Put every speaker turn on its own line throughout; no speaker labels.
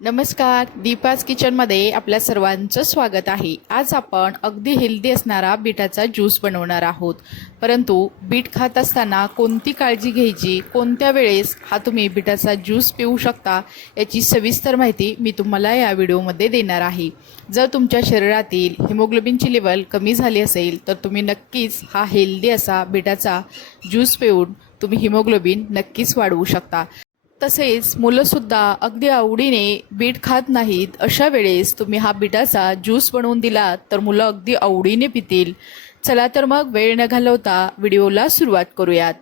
नमस्कार दीपाज किचनमध्ये आपल्या सर्वांचं स्वागत आहे. आज आपण अगदी हेल्दी असणारा बीटाचा ज्यूस बनवणार आहोत. परंतु बीट खात असताना कोणती काळजी घ्यायची? कोणत्या वेळेस हा तुम्ही बीटाचा ज्यूस पिऊ शकता? याची सविस्तर माहिती मी तुम्हाला या व्हिडिओमध्ये देणार आहे. जर तुमच्या शरीरातील हिमोग्लोबिनची लेवल कमी झाली असेल तर तुम्ही नक्कीच हा हेल्दी असा बीटाचा ज्यूस पिऊन तुम्ही हिमोग्लोबिन नक्कीच वाढवू शकता. तसेच मुलंसुद्धा अगदी आवडीने बीट खात नाहीत अशा वेळेस तुम्ही हा बीटाचा ज्यूस बनवून दिला तर मुलं अगदी आवडीने पितील. चला तर मग वेळ न घालवता व्हिडिओला सुरुवात करूयात.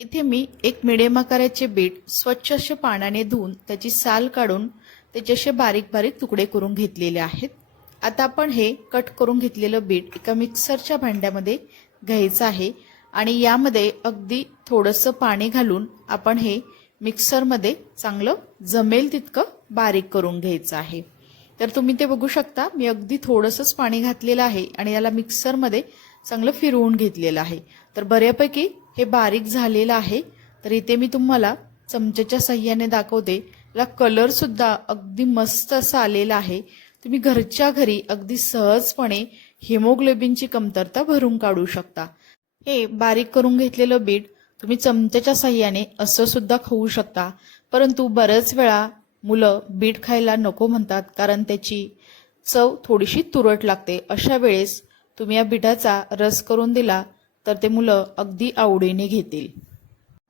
इथे मी एक मिडियम आकाराचे बीट स्वच्छ असे पाण्याने धुवून त्याची साल काढून त्याचे असे बारीक बारीक तुकडे करून घेतलेले आहेत. आता आपण हे कट करून घेतलेलं बीट एका मिक्सरच्या भांड्यामध्ये घ्यायचं आहे आणि यामध्ये अगदी थोडंसं पाणी घालून आपण हे मिक्सरमध्ये चांगलं जमेल तितकं बारीक करून घ्यायचं आहे. तर तुम्ही ते बघू शकता. मी अगदी थोडंसंच पाणी घातलेलं आहे आणि याला मिक्सरमध्ये चांगलं फिरवून घेतलेलं आहे. तर बऱ्यापैकी हे बारीक झालेलं आहे. तर इथे मी तुम्हाला चमच्याच्या सहाय्याने दाखवते. याला कलरसुद्धा अगदी मस्त असा आलेला आहे. तुम्ही घरच्या घरी अगदी सहजपणे हिमोग्लोबिनची कमतरता भरून काढू शकता. हे बारीक करून घेतलेलं बीट तुम्ही चमच्याच्या साह्याने असं सुद्धा खाऊ शकता. परंतु बऱ्याच वेळा मुलं बीट खायला नको म्हणतात कारण त्याची चव थोडीशी तुरट लागते. अशा वेळेस तुम्ही या बिटाचा रस करून दिला तर ते मुलं अगदी आवडीने घेतील.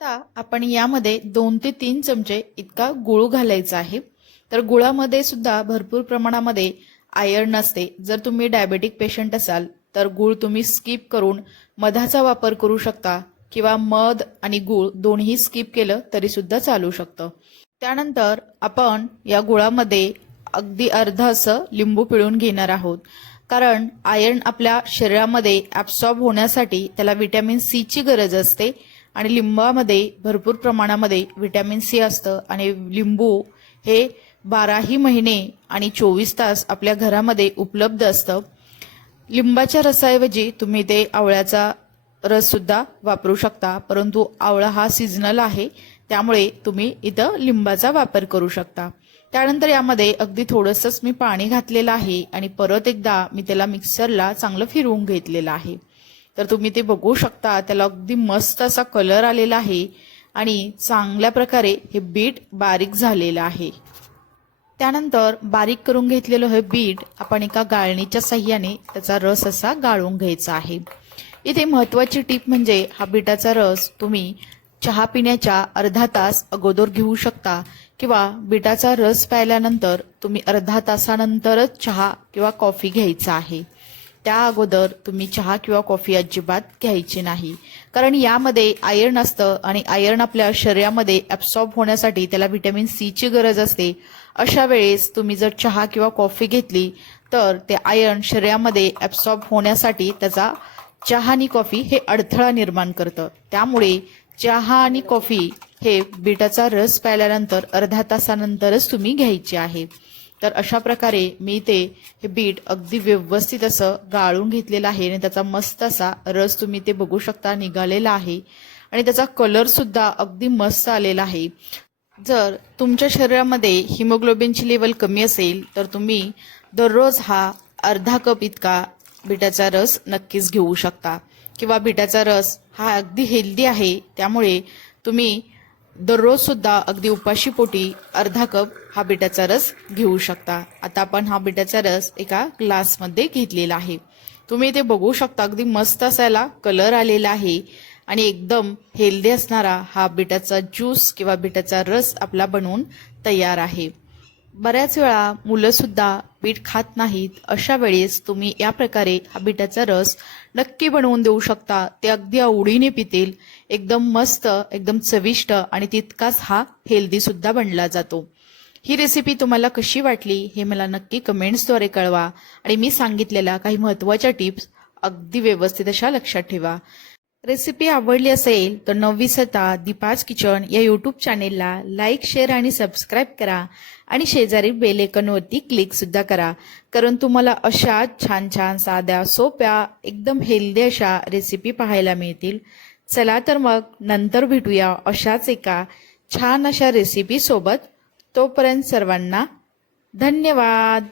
आता आपण यामध्ये दोन ते तीन चमचे इतका गुळ घालायचा आहे. तर गुळामध्ये सुद्धा भरपूर प्रमाणामध्ये आयर्न असते जर तुम्ही डायबेटिक पेशंट असाल तर गुळ तुम्ही स्किप करून मधाचा वापर करू शकता. किंवा मध आणि गूळ दोन्ही स्किप केलं तरी सुद्धा चालू शकतं. त्यानंतर आपण या गुळामध्ये अगदी अर्ध असं लिंबू पिळून घेणार आहोत. कारण आयर्न आपल्या शरीरामध्ये ॲब्सॉर्ब होण्यासाठी त्याला व्हिटॅमिन सीची गरज असते आणि लिंबामध्ये भरपूर प्रमाणामध्ये व्हिटॅमिन सी असतं आणि लिंबू हे बाराही महिने आणि चोवीस तास आपल्या घरामध्ये उपलब्ध असतं. लिंबाच्या रसाऐवजी तुम्ही ते आवळ्याचा रससुद्धा वापरू शकता. परंतु आवळा हा सीझनल आहे. त्यामुळे तुम्ही इथं लिंबाचा वापर करू शकता. त्यानंतर यामध्ये अगदी थोडंसंच मी पाणी घातलेलं आहे आणि परत एकदा मी त्याला मिक्सरला चांगलं फिरवून घेतलेलं आहे. तर तुम्ही ते बघू शकता. त्याला अगदी मस्त असा कलर आलेला आहे आणि चांगल्या प्रकारे हे बीट बारीक झालेलं आहे. त्यानंतर बारीक करून घेतलेलं हे बीट आपण एका गाळणीच्या साह्याने त्याचा रस असा गाळून घ्यायचा आहे. इथे महत्वाची टीप म्हणजे हा बिटाचा रस तुम्ही चहा पिण्याच्या अर्धा तास अगोदर घेऊ शकता किंवा बिटाचा रस प्यायल्यानंतर तुम्ही अर्धा तासानंतरच चहा किंवा कॉफी घ्यायचा आहे. त्या अगोदर तुम्ही चहा किंवा कॉफी अजिबात घ्यायची नाही. कारण यामध्ये आयर्न असतं आणि आयर्न आपल्या शरीरामध्ये ॲब्सॉर्ब होण्यासाठी त्याला व्हिटॅमिन सीची गरज असते. अशा वेळेस तुम्ही जर चहा किंवा कॉफी घेतली तर ते आयर्न शरीरामध्ये ॲब्सॉर्ब होण्यासाठी त्याचा चहा आणि कॉफी हे अडथळा निर्माण करतं. त्यामुळे चहा आणि कॉफी हे बिटाचा रस प्यायल्यानंतर अर्धा तासानंतरच तुम्ही घ्यायचे आहे. तर अशा प्रकारे मी ते हे बीट अगदी व्यवस्थित असं गाळून घेतलेलं आहे आणि त्याचा मस्त असा रस तुम्ही ते बघू शकता निघालेला आहे. आणि त्याचा कलर सुद्धा अगदी मस्त आलेला आहे. जर तुमच्या शरीरामध्ये हिमोग्लोबिनची लेवल कमी असेल तर तुम्ही दररोज हा अर्धा कप इतका बिटाचा रस नक्कीच घेऊ शकता. किंवा बिटाचा रस हा अगदी हेल्दी आहे त्यामुळे तुम्ही दररोज सुद्धा अगदी उपाशी पोटी अर्धा कप हा बिटाचा रस घेऊ शकता. आता आपण हा बिट्याचा रस एका ग्लासमध्ये घेतलेला आहे. तुम्ही ते बघू शकता अगदी मस्त असायला कलर आलेला आहे. आणि एकदम हेल्दी असणारा हा बिटाचा ज्यूस किंवा बिटाचा रस आपला बनवून तयार आहे. बऱ्याच वेळा मुलंसुद्धा बीट खात नाहीत अशा वेळेस तुम्ही या प्रकारे हा बिटाचा रस नक्की बनवून देऊ शकता. ते अगदी आवडीने पितील एकदम मस्त एकदम चविष्ट आणि तितकाच हा हेल्दीसुद्धा बनला जातो. ही रेसिपी तुम्हाला कशी वाटली हे मला नक्की कमेंट्सद्वारे कळवा आणि मी सांगितलेल्या काही महत्त्वाच्या टिप्स अगदी व्यवस्थित अशा लक्षात ठेवा. रेसिपी आवडली असेल तर नववी सता दीपाज किचन या यूट्यूब चॅनेलला लाईक शेअर आणि सबस्क्राईब करा. आणि शेजारी बेलेकनवरती क्लिकसुद्धा करा. कारण तुम्हाला अशा छान छान साध्या सोप्या एकदम हेल्दी अशा रेसिपी पाहायला मिळतील. चला तर मग नंतर भेटूया अशाच एका छान अशा रेसिपीसोबत तोपर्यंत सर्वांना धन्यवाद.